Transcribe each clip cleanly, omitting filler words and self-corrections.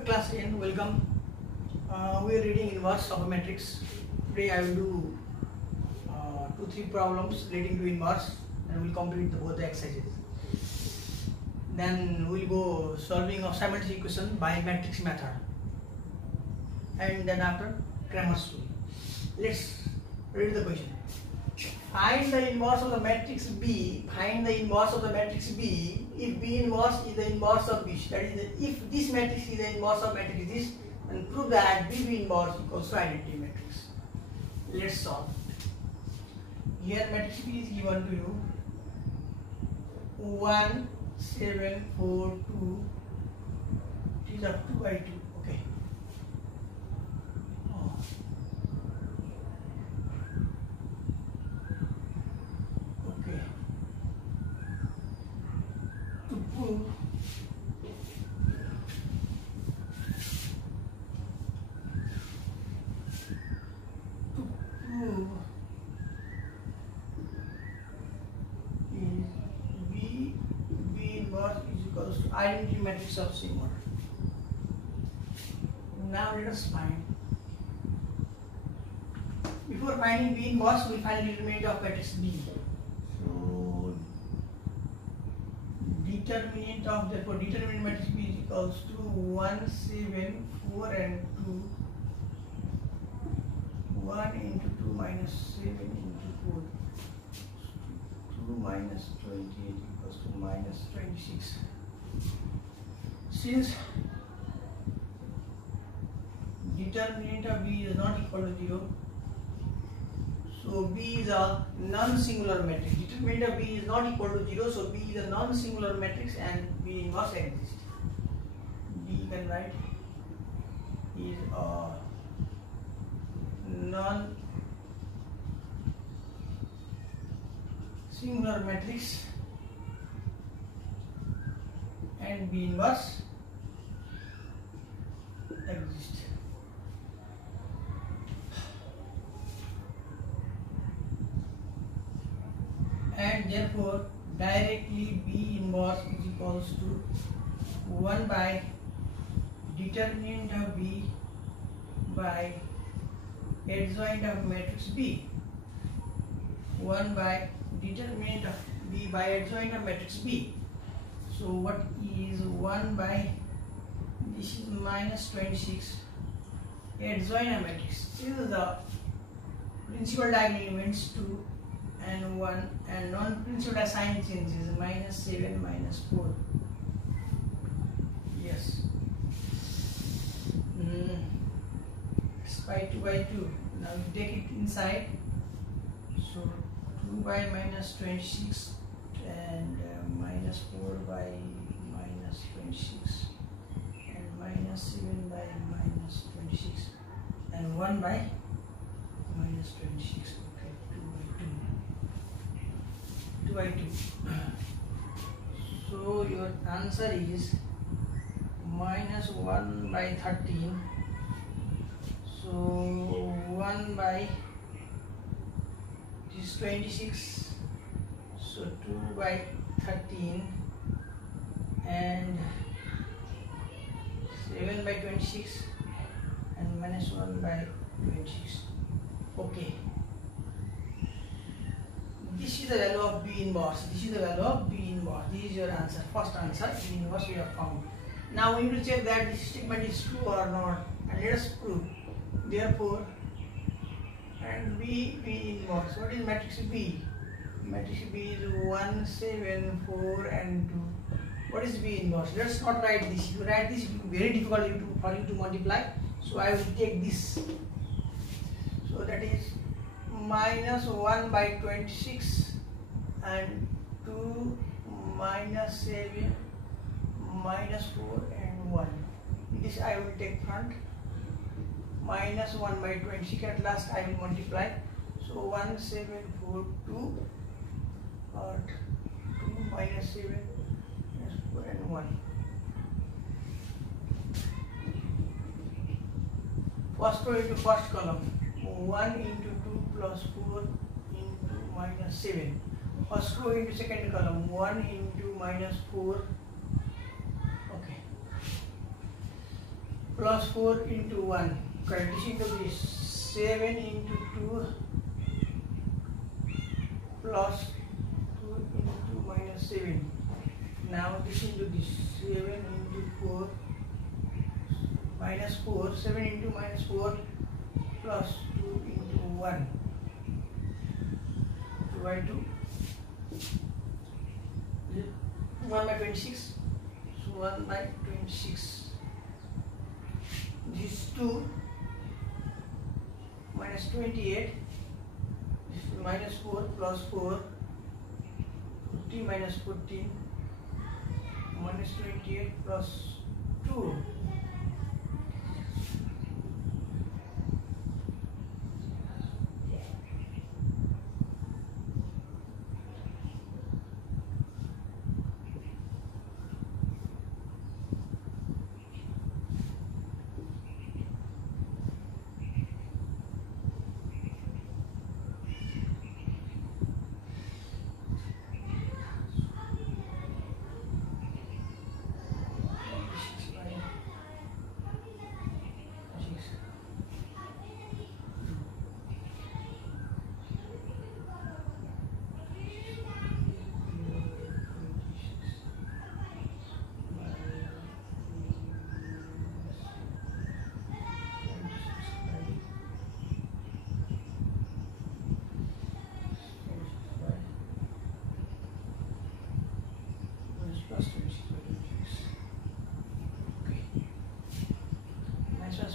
Class 10, welcome. We are reading inverse of a matrix. Today I will do 2-3 problems relating to inverse and we will complete both the exercises. Then we will go solving of simultaneous equation by matrix method. And then after Cramer's rule. Let's read the question. Find the inverse of the matrix B. Find the inverse of the matrix B if B inverse is the inverse of B. That is, if this matrix is the inverse of matrix this, then prove that B inverse equals to identity matrix. Let's solve. Here matrix B is given to you 1, 7, 4, 2. It is up 2 by 2. Okay. Identity matrix of same order. Now let us find. Before finding B inverse, we find the determinant of matrix B. So determinant matrix B is equals to 1, 7, 4 and 2. 1 into 2 minus 7 into 4. 2 minus 28 equals to minus 26. Since determinant of B is not equal to 0, so B is a non-singular matrix. Determinant of B is not equal to 0, so B is a non-singular matrix and B inverse exists. B you can write is a non-singular matrix and B inverse exist. And therefore directly B inverse is equals to 1 by determinant of B by adjoint of matrix B. 1 by determinant of B by adjoint of matrix B. So what is 1 by, this is minus 26, adjoint of matrix. This is the principal diagonal elements 2 and 1 and non-principal sign changes minus 7 minus 4. Yes. It's by 2 by 2. Now you take it inside. So 2 by minus 26 and minus 4 by minus 26 and minus 7 by minus 26 and 1 by minus 26. Okay, 2 by 2. 2 by 2. So your answer is minus 1 by 13. So 1 by this 26. So 2 by 13 and 7 by 26 and minus 1 by 26. Okay. This is the value of B inverse. This is the value of B inverse. This is your answer. First answer, B inverse we have found. Now we need to check that this statement is true or not. And let us prove. Therefore, and B inverse. What is matrix B? Matrix B is 1, 7, 4 and 2. What is B inverse? Let's not write this. If you write this, it will be very difficult for you to multiply. So I will take this. So that is minus 1 by 26 and 2 minus 7 minus 4 and 1. This I will take front. Minus 1 by 26 at last I will multiply. So 1, 7, 4, 2 or 2 minus 7 minus 4 and 1. First row into first column. 1 into 2 plus 4 into minus 7. First row into second column. 1 into minus 4. Okay. plus 4 into 1. Correct. This into this 7 into 2 plus 2 into minus 7. Now this into this 7 into 4 minus 4, 7 into minus 4 plus 2 into 1 by 2. 1 by 26. So 1 by 26. This is 2 minus 28. This is minus 4 plus 4. 40 minus 14 minus 28 plus 2.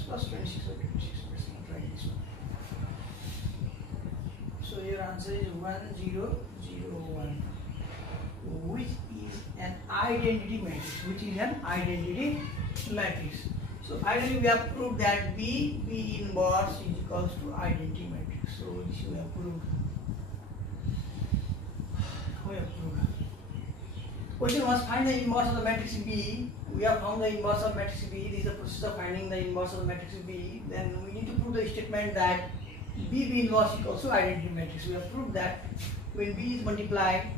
Plus 26 or 26, let's not write this one. So your answer is 1001, which is an identity matrix. So ideally we have proved that B inverse is equals to identity matrix. So this we have proved. Question was find the inverse of the matrix B. We have found the inverse of matrix B. This is the process of finding the inverse of the matrix B. Then we need to prove the statement that B inverse is also identity matrix. We have proved that when B is multiplied,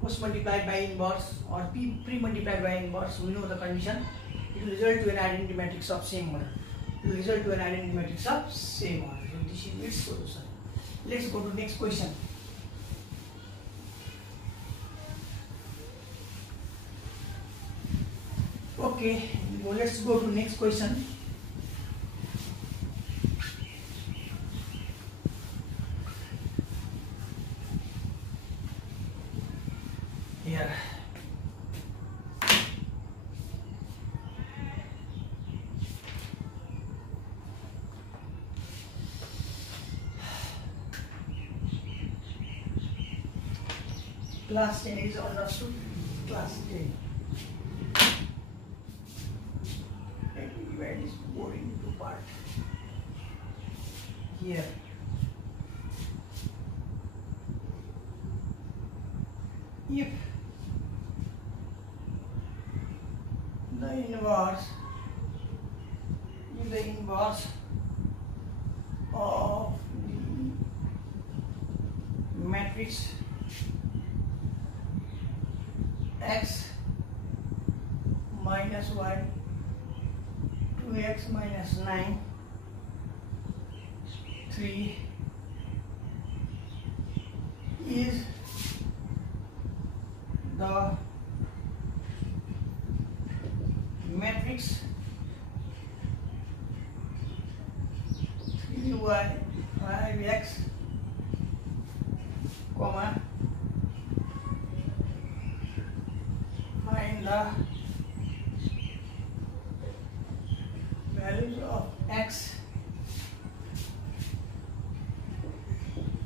post multiplied by inverse or P pre-multiplied by inverse, we know the condition. It will result to an identity matrix of same order. So this is its solution. Let's go to next question. Okay, well, let's go to next question. Here. Class 10 is understood. Class 10. Divide this board into part. Here. If the inverse of the matrix x minus 1 2x minus 9 3 is the matrix 3y 5x comma find the values of x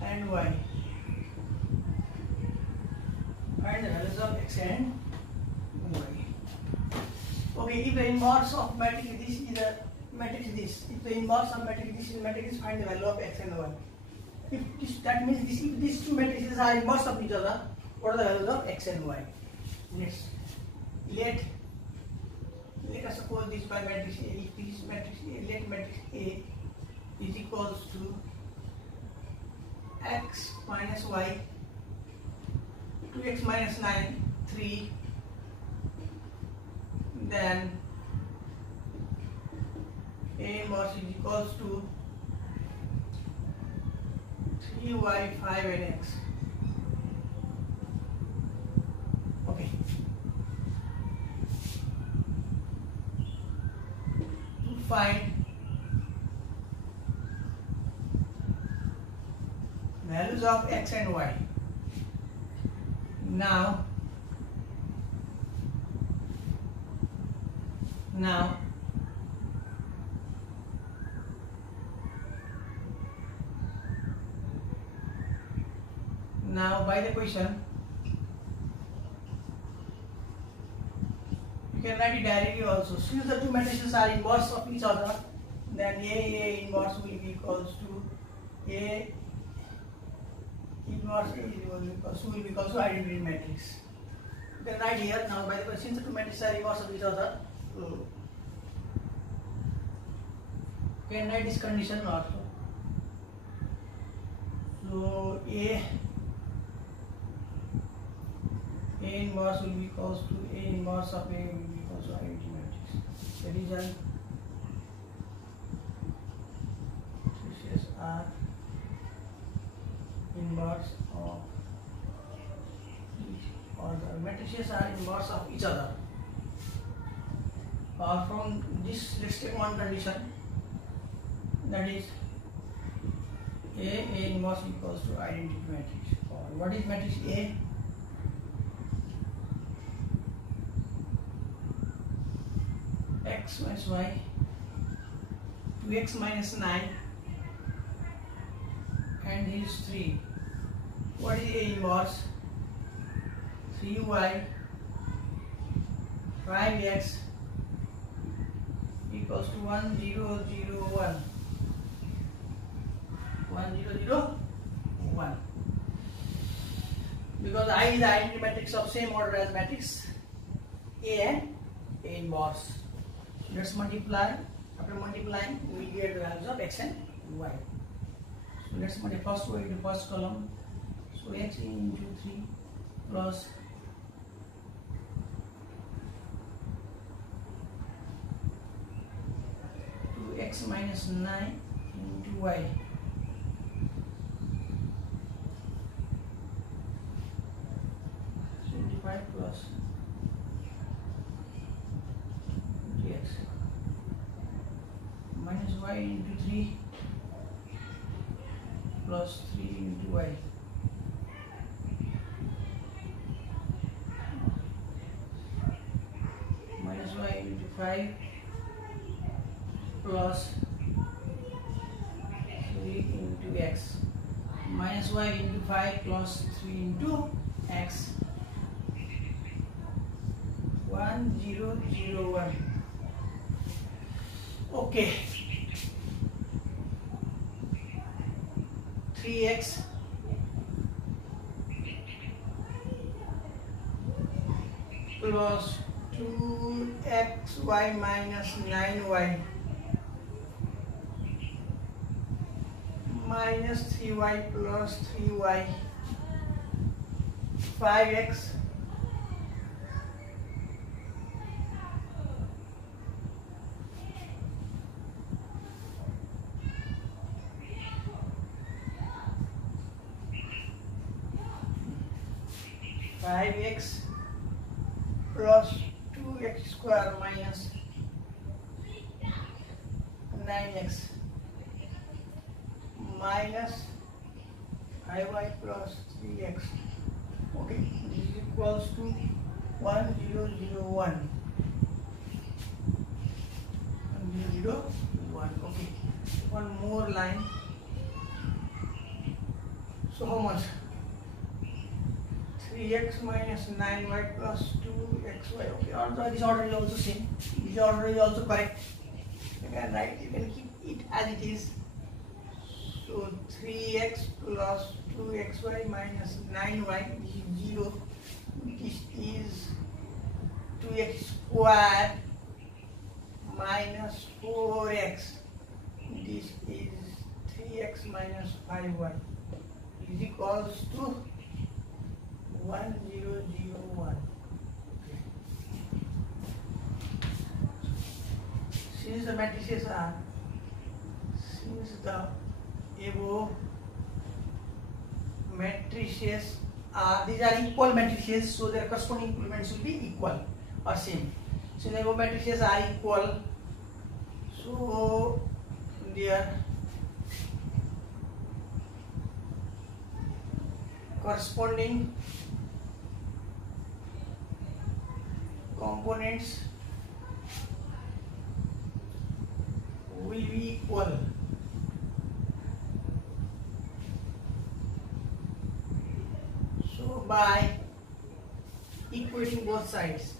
and y. Find the values of x and y. Okay, if the inverse of matrix this is the matrix this. If the inverse of matrix this is matrix, find the value of x and y. If this, that means this, if these two matrices are inverse of each other, what are the values of x and y? Next, let us suppose this by matrix A. If this matrix A, let matrix A is equals to x minus y, 2x minus 9, 3, then A inverse is equals to 3y 5 and x. Okay. To find values of x and y. Now by the question you can write it directly also. Since the two matrices are inverse of each other, then A inverse will be equals to A inverse will be equals to identity matrix. You can write here now by the way, since the two matrices are inverse of each other, you can write this condition also. So A inverse will be equals to A inverse of A will be equals to identity matrix. The result matrices are inverse of each other. Matrices are inverse of each other. From this, let's take one condition, that is A inverse equals to identity matrix. What is matrix A? X minus y, 2x minus 9, and here is 3. What is A inverse? 3y 5x equals to 1 0 0 1. 1 0 0 1. Because I is the identity matrix of same order as matrix A and A inverse. Let's multiply. After multiplying, we will get the values of x and y. So let's multiply. First go into first column. So x into 3 plus 2x minus 9 into y. So 25 plus dx minus y into 3 plus 3 into y. Minus y into 5 plus 3 into x. Minus y into 5 plus 3 into x. 1 0 0 1. Okay. 3x plus 2xy minus 9y minus 3y plus 3y 5x plus 2x square minus 9x minus 5y plus 3x. Okay, this is equals to 1 0 0 1. 1 0 0 1. Okay, one more line. So how much? 3x minus 9y plus 2xy. Okay, although this order is also same. This order is also correct. You can write, you can keep it as it is. So 3x plus 2xy minus 9y, this is 0. This is 2x square minus 4x. This is 3x minus 5y is equals to 1 0 0 1. Since the matrices are this is the above matrices are, these are equal matrices, so their corresponding complements will be equal or same. So the above matrices are equal, so their corresponding components will be equal. So by equating both sides,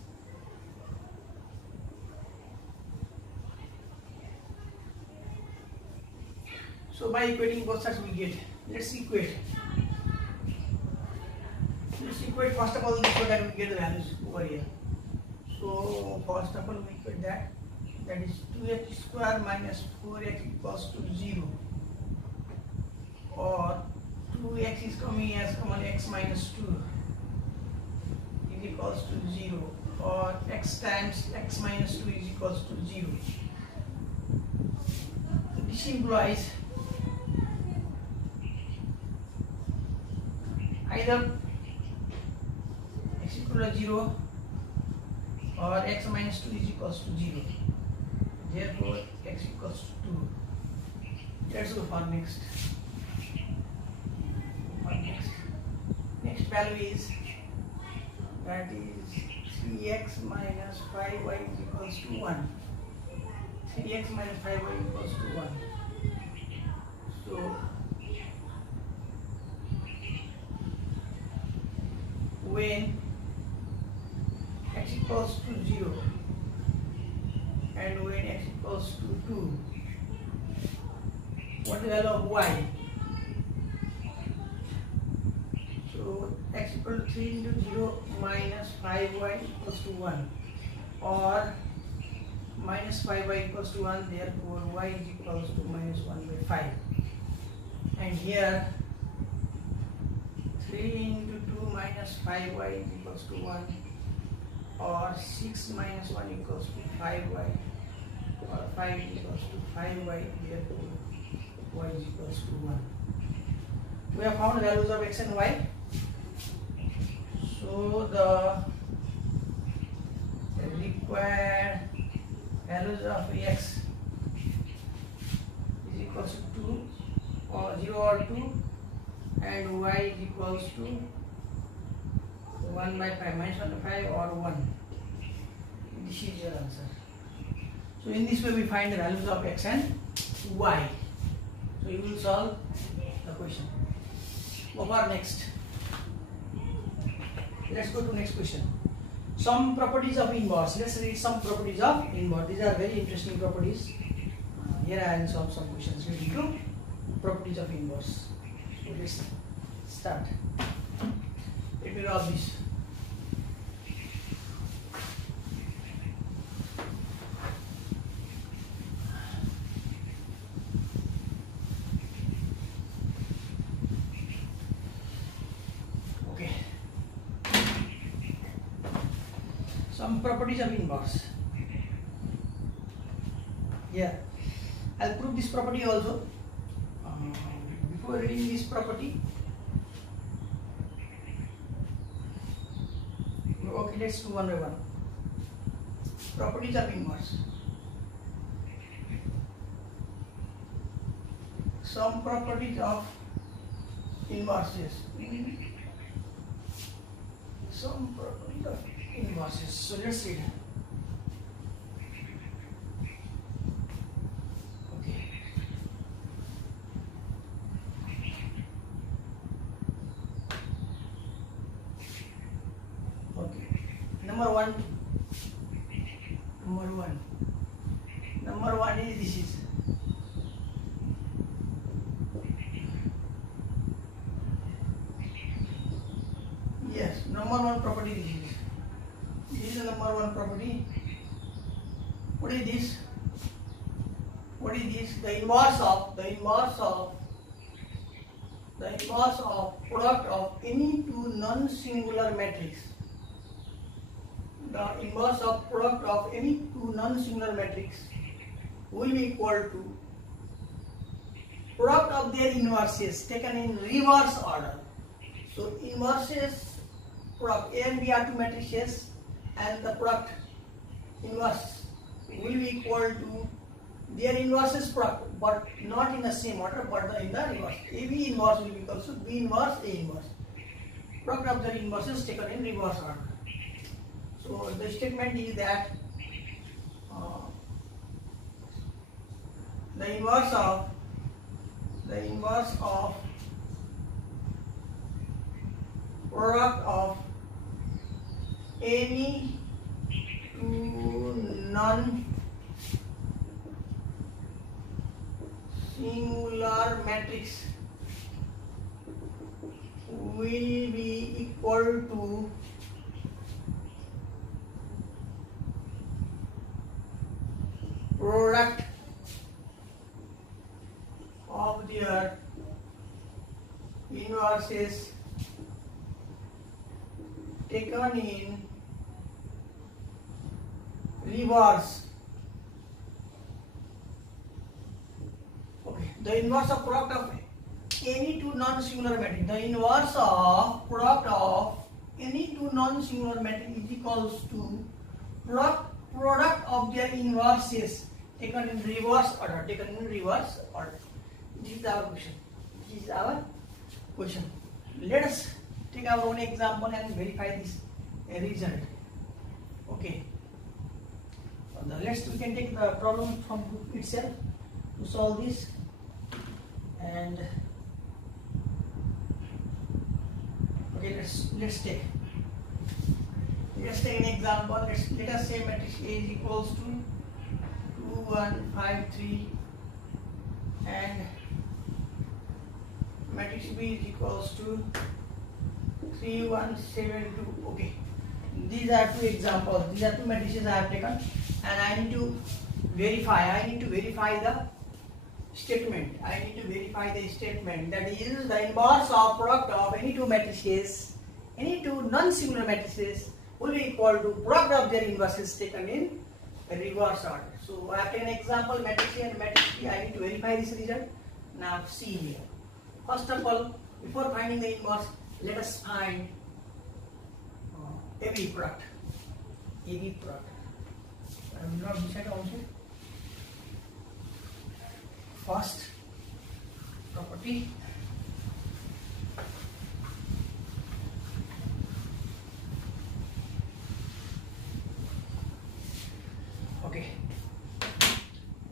we get, let's equate first of all this, so that we get the values over here. So first of all we equate that is 2x square minus 4x equals to 0, or 2x is coming as common, x minus 2 is equals to 0, or x times x minus 2 is equals to 0. This implies either x equal to 0 or x minus 2 is equals to 0. Therefore, x equals to 2. Let's go for next. Next value is, that is 3x minus 5y is equals to 1. 3x minus 5y equals to 1. So when x equals to 0 and when x equals to 2, what is the value of y? So x equal to 3 into 0 minus 5y equals to 1, or minus 5y equals to 1, therefore y is equals to minus 1 by 5. And here 3 into 2 minus 5y is equals to 1, or 6 minus 1 equals to 5y, or 5 is equals to 5y, therefore y is equals to 1. We have found values of x and y. So the required values of x is equals to 2 or 0 or 2, and y is equals to 1 by 5, minus 1 by 5 or 1. This is your answer. So in this way we find the values of x and y. So you will solve the question. Go for next. Let's go to next question. Some properties of inverse. Let's read some properties of inverse. These are very interesting properties. Here I will solve some questions related to properties of inverse. So let's start. Let me rub this. Some properties of inverse. Here, I'll prove this property also. Before reading this property, okay, let's do one by one. Properties of inverse. Some properties of inverses. Some properties of inverses. So let's read. Okay. Okay. Number one is this is. Yes, number one property this is. This is the number one property. What is this? What is this? The inverse of product of any two non-singular matrix. The inverse of product of any two non-singular matrix will be equal to product of their inverses taken in reverse order. So inverses, product A and B are two matrices, and the product inverse will be equal to their inverses product, but not in the same order, but in the reverse. AB inverse will be equal to B inverse, A inverse. Product of the inverses taken in reverse order. So the statement is that the inverse of product of any two non-singular matrix will be equal to product of their inverses taken in reverse. Okay, the inverse of product of any two non-singular matrix. The inverse of product of any two non-singular matrix is equals to product of their inverses taken in reverse order. This is our question. Let us take our own example and verify this result. Okay. We can take the problem from book itself to solve this, and okay, let's take an example. Let us say matrix A is equals to 2 1 5 3 and matrix B is equals to 3 1 7 2. Okay, these are two examples. These are two matrices I have taken, and I need to verify the statement. That is, the inverse of product of any two matrices, any two non-singular matrices will be equal to product of their inverses taken in reverse order. So I have taken example matrix A and matrix B. I need to verify this result. Now see here. First of all, before finding the inverse, let us find AB product. I will not decide also. First property. Okay,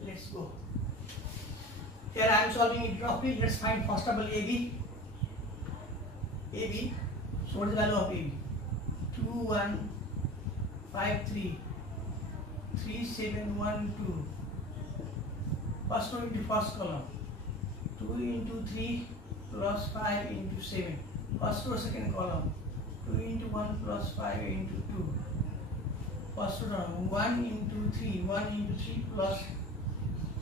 let's go. Here I am solving it roughly. Let's find first of all AB. So what is the value of AB? 2 1 5 3 3 7 1 2. First row into first column. 2 into 3 plus 5 into 7. First row second column. 2 into 1 plus 5 into 2. First row 1 into 3. 1 into 3 plus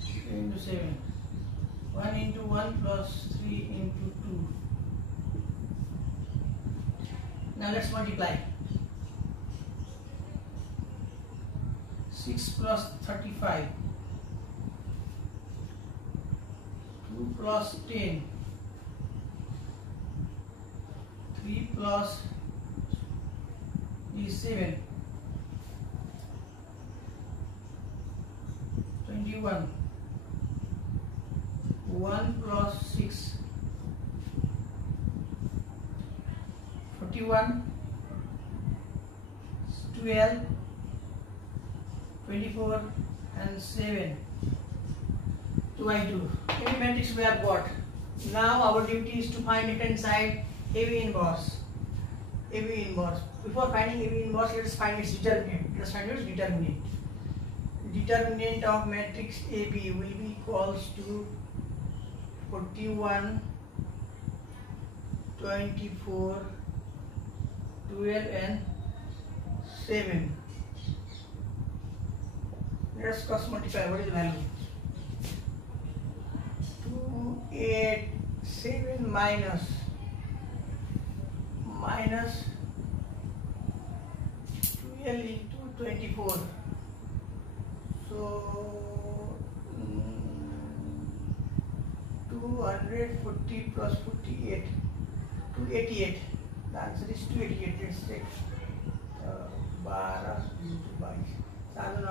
3 into 7. 1 into 1 plus 3 into 2. Now let's multiply. 6 plus 35. 2 plus 10. 3 plus is 7. 21. 1 plus 6. 41. 12. 24 and 7. 2 by 2. Any matrix we have got. Now our duty is to find it inside AB inverse. Before finding AB inverse, let us find its determinant. Determinant of matrix AB will be equals to 41, 24, 12 and 7. Let us cross multiply. What is the value? 2, 8, 7 minus 12 into 24. So 240 plus 48, 288. The answer is 288. Let's take 12 into 22. 7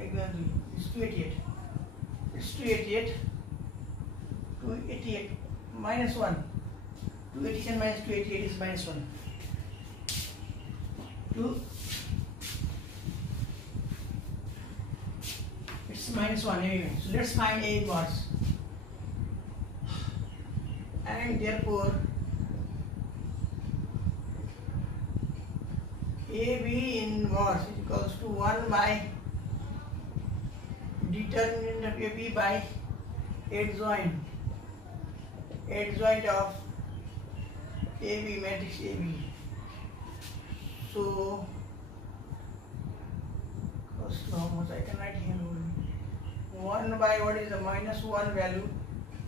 8 it's 288. It's 288. 288 minus 1. 287 minus 288 is minus 1. 2. It's minus 1 anyway. So let's find A inverse. And therefore AB inverse is equals to 1 by determinant of AB by adjoint of AB, matrix AB. So how much I can write here only 1 by what is the minus 1 value,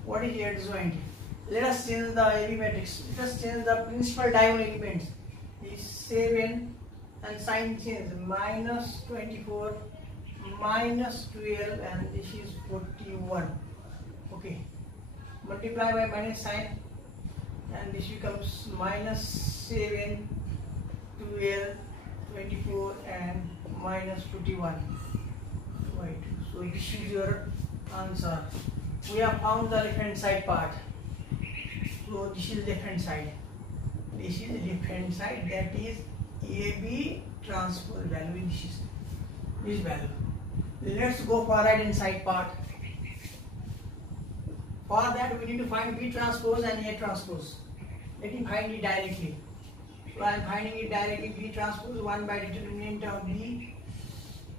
what is adjoint. Let us change the AB matrix. Let us change the principal diagonal elements. Is 7 and sign change, minus 24, minus 12, and this is 41. Okay, multiply by minus sign, and this becomes minus 7, 12, 24, and minus 41. Right. So this is your answer. We have found the left hand side part. So this is left hand side. This is left hand side, that is AB transpose value. This is this value. Let's go for right hand side part. For that we need to find B transpose and A transpose. Let me find it directly. So I am finding it directly. B transpose 1 by determinant of B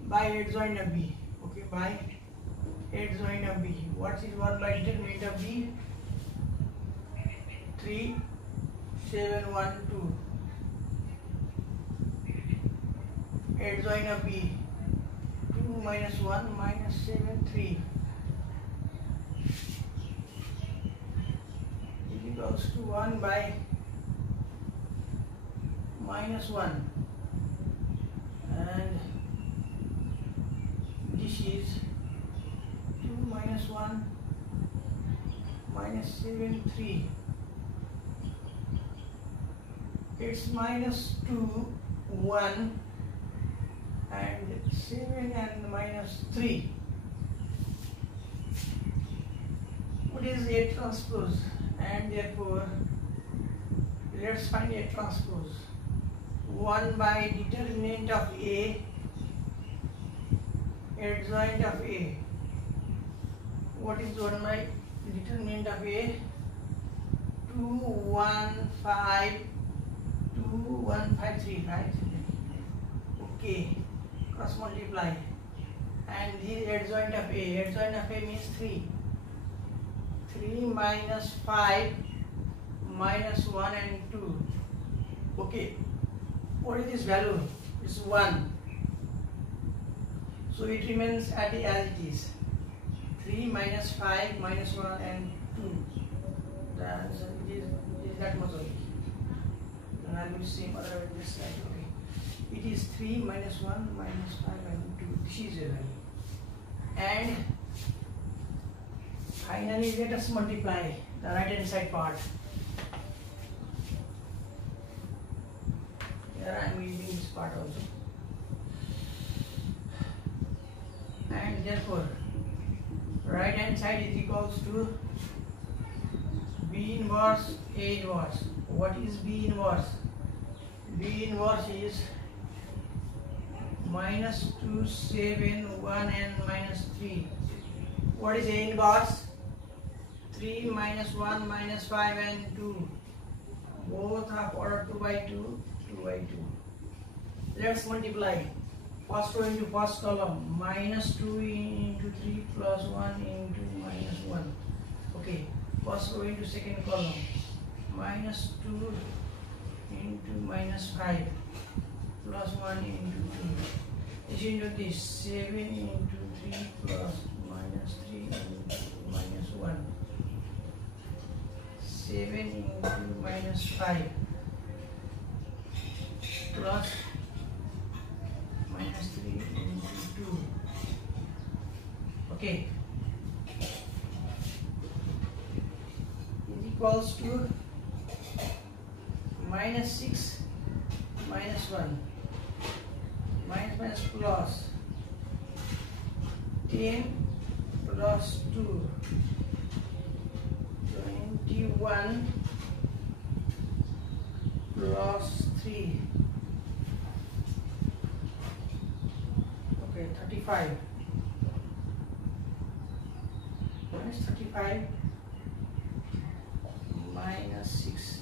by adjoint of B. Okay, by adjoint of B. What is 1 by determinant of B? 3, 7, 1, 2. Adjoint of B. 2 minus 1 minus 7, 3. It equals to 1 by minus 1. And this is 2 minus 1 minus 7, 3. It's minus 2, 1, and 7 and minus 3. What is A transpose? And therefore, let's find A transpose. 1 by determinant of A, adjoint of A. What is 1 by determinant of A? 2, 1, 5, 2, 1, 5, 3, right? Okay, cross multiply. And this adjoint of A. Adjoint of A means 3. 3 minus 5 minus 1 and 2. Okay, what is this value? It's 1. So it remains as it is. 3 minus 5 minus 1 and 2. The answer is that much only. And I will see other this side. Okay, it is 3 minus 1 minus 5 and 2. This is a value. And finally, let us multiply the right hand side part. Here I am using this part also. And therefore, right hand side is equals to B inverse A inverse. What is B inverse? B inverse is minus 2, 7, 1 and minus 3. What is A inverse? 3 minus 1 minus 5 and 2. Both are order 2 by 2, 2 by 2. Let's multiply. First row into first column. Minus 2 into 3 plus 1 into minus 1. Okay. First row into second column. Minus 2 into minus 5 plus 1 into 2. This into this. 7 into 3 plus minus 3 into minus 1. 7 into minus 5 plus minus minus 3 into 2. Okay. Is equals to minus 6 minus 1 minus plus 10 plus 2 21 plus 3. Okay, 35 minus 35 minus 6.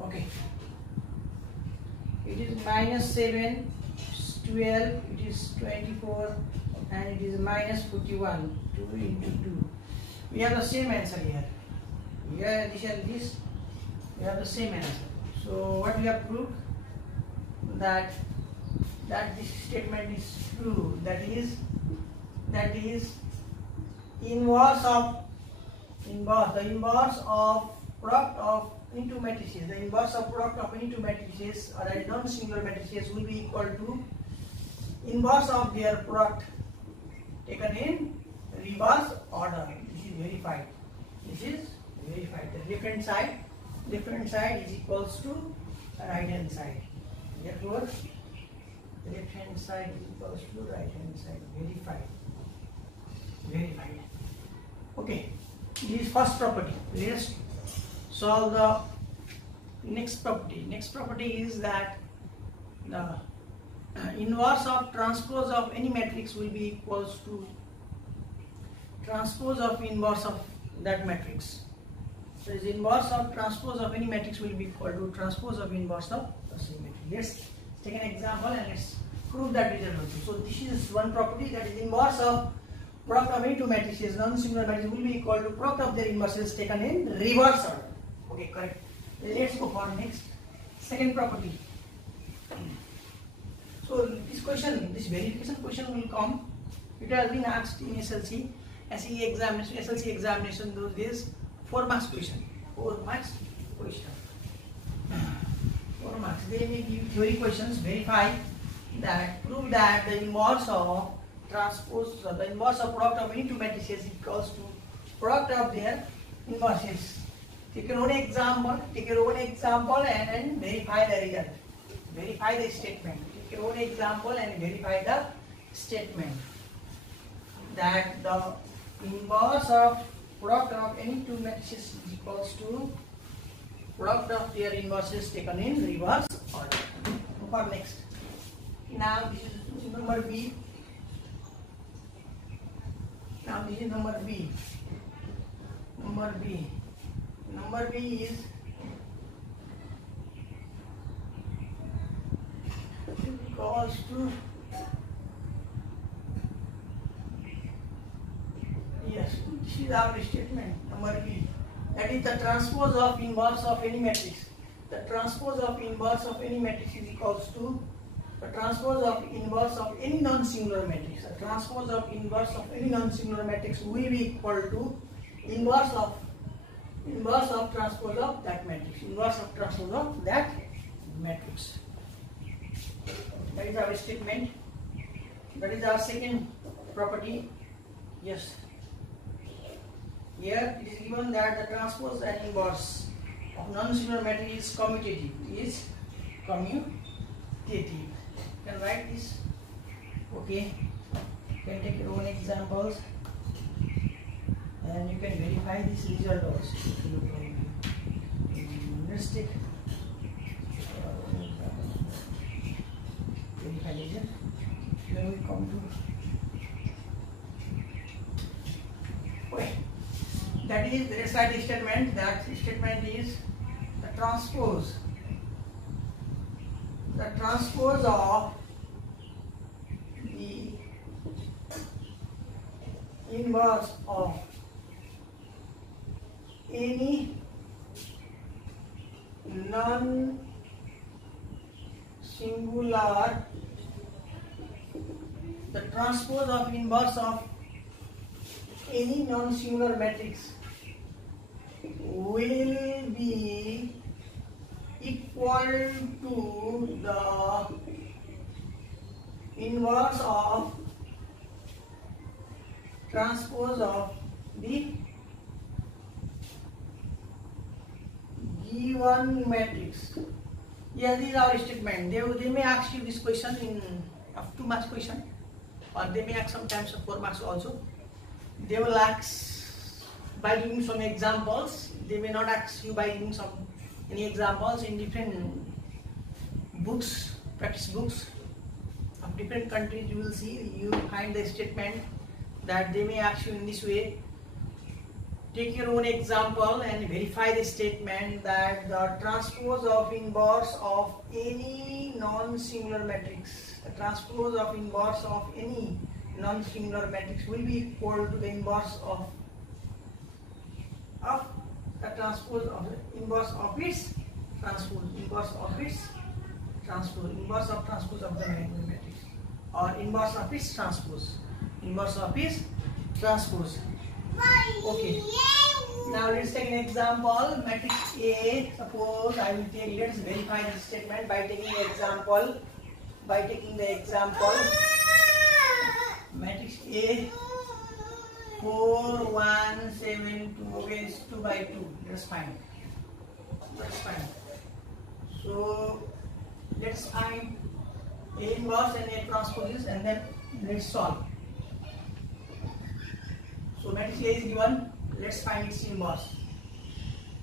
Okay, it is minus 7, 12, it is 24, and it is minus 41. 2 into 2. We have the same answer here. Here, this and this, we have the same answer. So what we have proved? That this statement is true. That is inverse of product of any two matrices. The inverse of product of any two matrices, or that is non-singular matrices, will be equal to inverse of their product taken in reverse order. This is verified. This is verified. The left hand side is equals to right hand side. Therefore, left hand side is equals to right hand side. Verified. Verified. Okay. This is first property. Let's solve the next property. Next property is that the inverse of transpose of any matrix will be equals to transpose of inverse of that matrix. So the inverse of transpose of any matrix will be equal to transpose of inverse of the same matrix. Let's take an example and let's prove that result also. So this is one property, that is inverse of product of any two matrices, non-singular matrices, will be equal to product of their inverses taken in reverse order. Okay, correct. Let's go for next second property. So this verification question will come. It has been asked in SLC examination those days. 4 marks question. 4 marks question. 4 marks. They may give theory questions. Verify that, prove that the inverse of transpose, the inverse of product of any two matrices equals to product of their inverses. Take your own example. And verify the result. Verify the statement. Take your own example and verify the statement that the inverse of product of any two matrices is equals to product of their inverses taken in reverse order. For next. Now this is number B. Now this is number B. Number B is equals to, yes, this is our statement, number B. That is the transpose of inverse of any matrix. The transpose of inverse of any matrix is equals to the transpose of inverse of any non-singular matrix. The transpose of inverse of any non-singular matrix will be equal to inverse of transpose of that matrix. Inverse of transpose of that matrix. That is our statement. That is our second property. Yes. Here it is given that the transpose and inverse of non-singular matrix is commutative. You can write this. Okay. You can take your own examples and you can verify this result also. Let's take verify result. Then we come to that is the side statement. That statement is the transpose of the inverse of any non-singular, the transpose of inverse of any non-singular matrix will be equal to the inverse of transpose of the given matrix. Yes, this is our statement. They may ask you this question in a 2 marks question, or they may ask sometimes 4 marks also. They will ask by giving some examples. They may not ask you by giving any examples. In different books, practice books of different countries, you will see, you find the statement that they may ask you in this way. Take your own example and verify the statement that the transpose of inverse of any non-singular matrix, the transpose of inverse of any non-singular matrix will be equal to the inverse of the transpose of the inverse of its transpose, inverse of its transpose, inverse of transpose of the matrix, or inverse of its transpose, inverse of its transpose. Okay. Now let's take an example. Matrix A. Suppose I will take. Let's verify this statement by taking the example. By taking the example. Matrix A. 4, 1, 7, 2. Okay, it's 2 by 2. That's fine. That's fine. So let's find A inverse and A transposes, and then let's solve. So matrix A is given, let's find its inverse.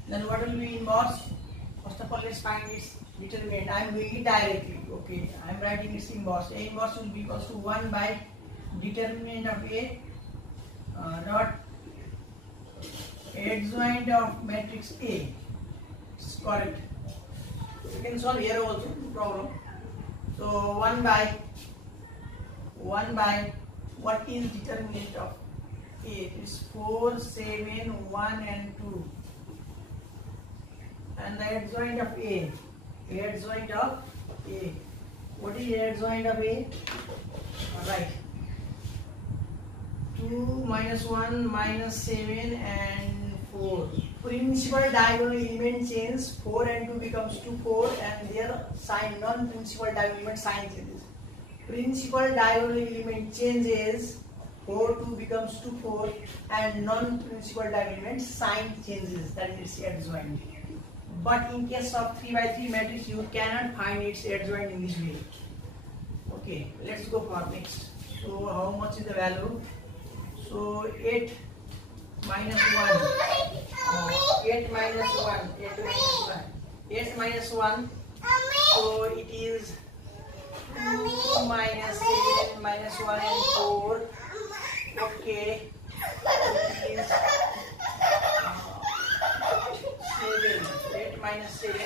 Then what will be inverse? First of all, let's find its determinant. I am doing it directly. Okay, I am writing its inverse. A inverse will be equals to 1 by determinant of A dot adjoint of matrix A. It's correct. You can solve here also, no problem. So 1 by what is determinant of A? It is 4, 7, 1 and 2. And the adjoint of A. Adjoint of A. What is adjoint of A? Alright. 2 minus 1 minus 7 and 4. Principal diagonal element change. 4 and 2 becomes 2, 4, and their sign, non-principal diagonal element sign changes. Principal diagonal element changes. 4, 2 becomes 2, 4, and non-principal diagonal element sign changes. That is its adjoint. But in case of 3 by 3 matrix, you cannot find its adjoint in this way. Okay, let's go for next. So how much is the value? So 8 minus 1. 8 minus 1. 8 minus 1. 8 minus 1. So it is 2 minus 7 minus 1 and 4. Okay, it is 7, 8 minus 7,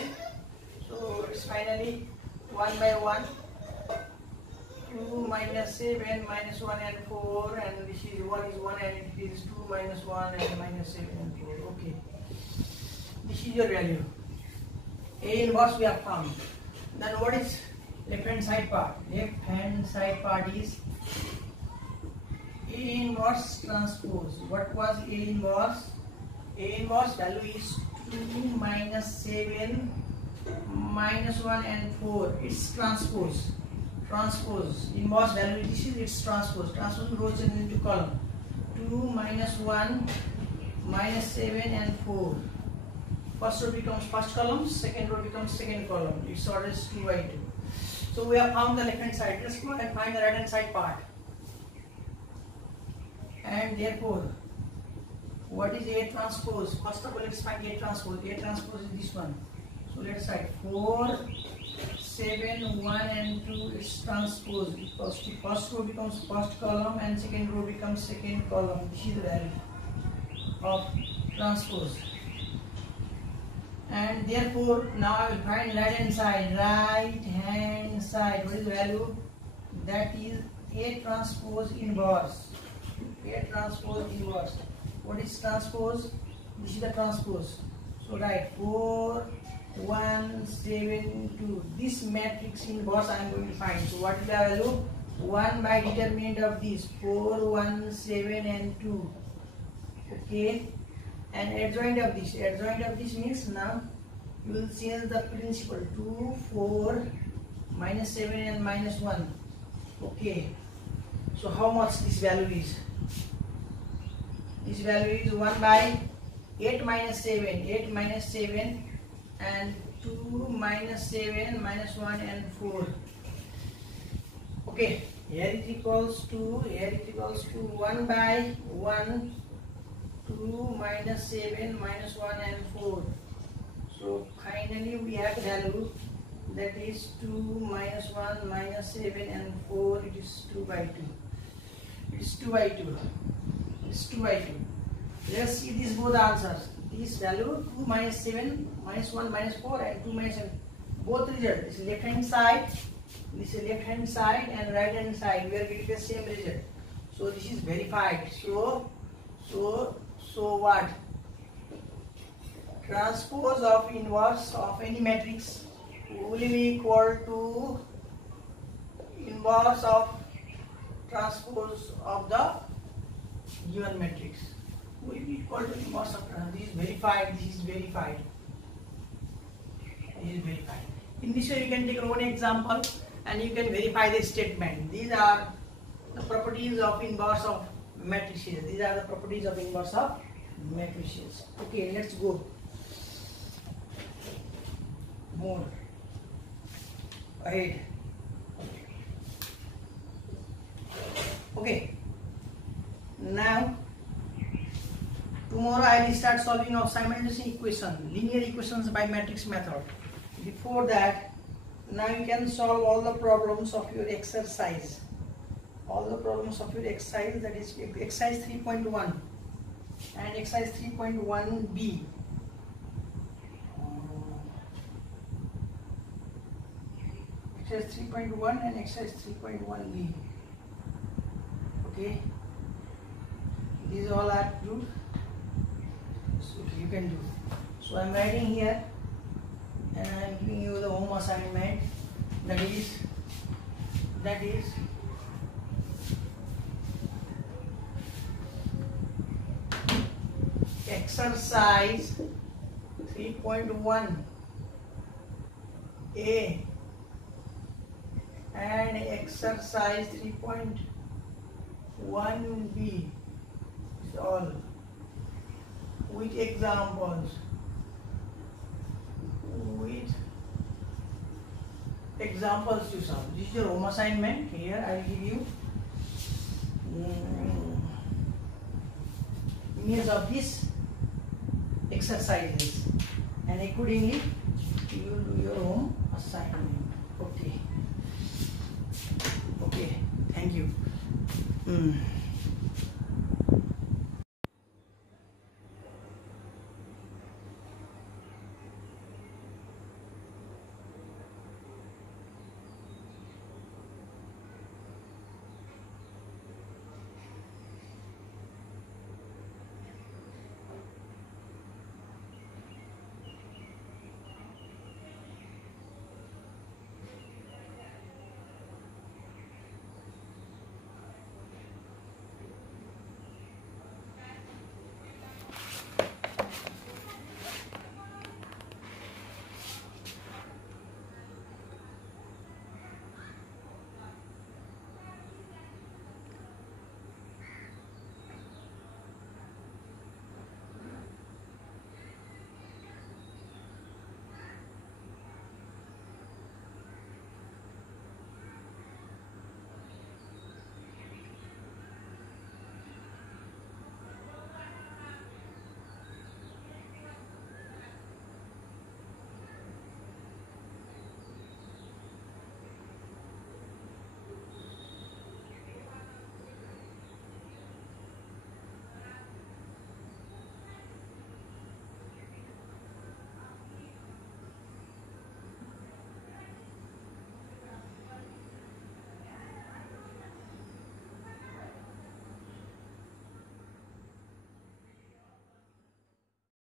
so it's finally 1 by 1, 2 minus 7 minus 1 and 4, and this is 1 is 1 and it is 2 minus 1 and minus 7 and 4, okay. This is your value. A inverse we have found. Then what is left hand side part? Left hand side part is A inverse transpose. What was A inverse? A inverse value is 2 minus 7 minus 1 and 4. It's transpose. Transpose. Inverse value, this is its transpose. Transpose row change into column. 2 minus 1 minus 7 and 4. First row becomes first column, second row becomes second column. Its order is 2 by 2. So we have found the left hand side. Let's go and find the right hand side part. And therefore, what is A transpose? First of all, let's find A transpose. A transpose is this one. So let's write 4, 7, 1 and 2 is transpose. Equals to first row becomes first column and second row becomes second column. This is the value of transpose. And therefore, now I will find right hand side. Right hand side. What is the value? That is A transpose inverse. A transpose inverse. What is transpose? This is the transpose. So write 4, 1, 7, 2. This matrix inverse I am going to find. So what is the value? 1 by determinant of this. 4, 1, 7 and 2. Okay. and adjoint of this. Adjoint of this means now you will change the principal. 2, 4, minus 7 and minus 1. Okay. So how much this value is? This value is 1 by 8 minus 7. 8 minus 7 and 2 minus 7 minus 1 and 4. Okay. Here it equals to 1 by 1, 2 minus 7 minus 1 and 4. So finally we have value that is 2 minus 1 minus 7 and 4. It is 2 by 2. It is 2 by 2. It is 2 by 2. Let's see these both answers. This value 2 minus 7 minus 1 minus 4 and 2 minus 7. Both result. This is left hand side. This is left hand side and right hand side. We are getting the same result. So this is verified. So what? Transpose of inverse of any matrix will be equal to inverse of transpose of the given matrix. Will be equal to inverse of this is verified. This is verified. This is verified. In this way, you can take one example and you can verify the statement. These are the properties of inverse of matrices. These are the properties of inverse of matrices. Okay, let's go. More. Ahead. Okay. Now, tomorrow I will start solving of simultaneous equation, linear equations by matrix method. Before that, now you can solve all the problems of your exercise. All the problems of your exercise, that is exercise 3.1 and exercise 3.1b. Exercise 3.1 and exercise 3.1b. Okay, these all are true. So you can do. So I am writing here and I am giving you the home assignment. That is exercise 3.1a and exercise 3.1b is all with examples. Examples to solve. This is your home assignment. Here I will give you image of these exercises and accordingly you will do your home assignment. Okay. Okay. Thank you.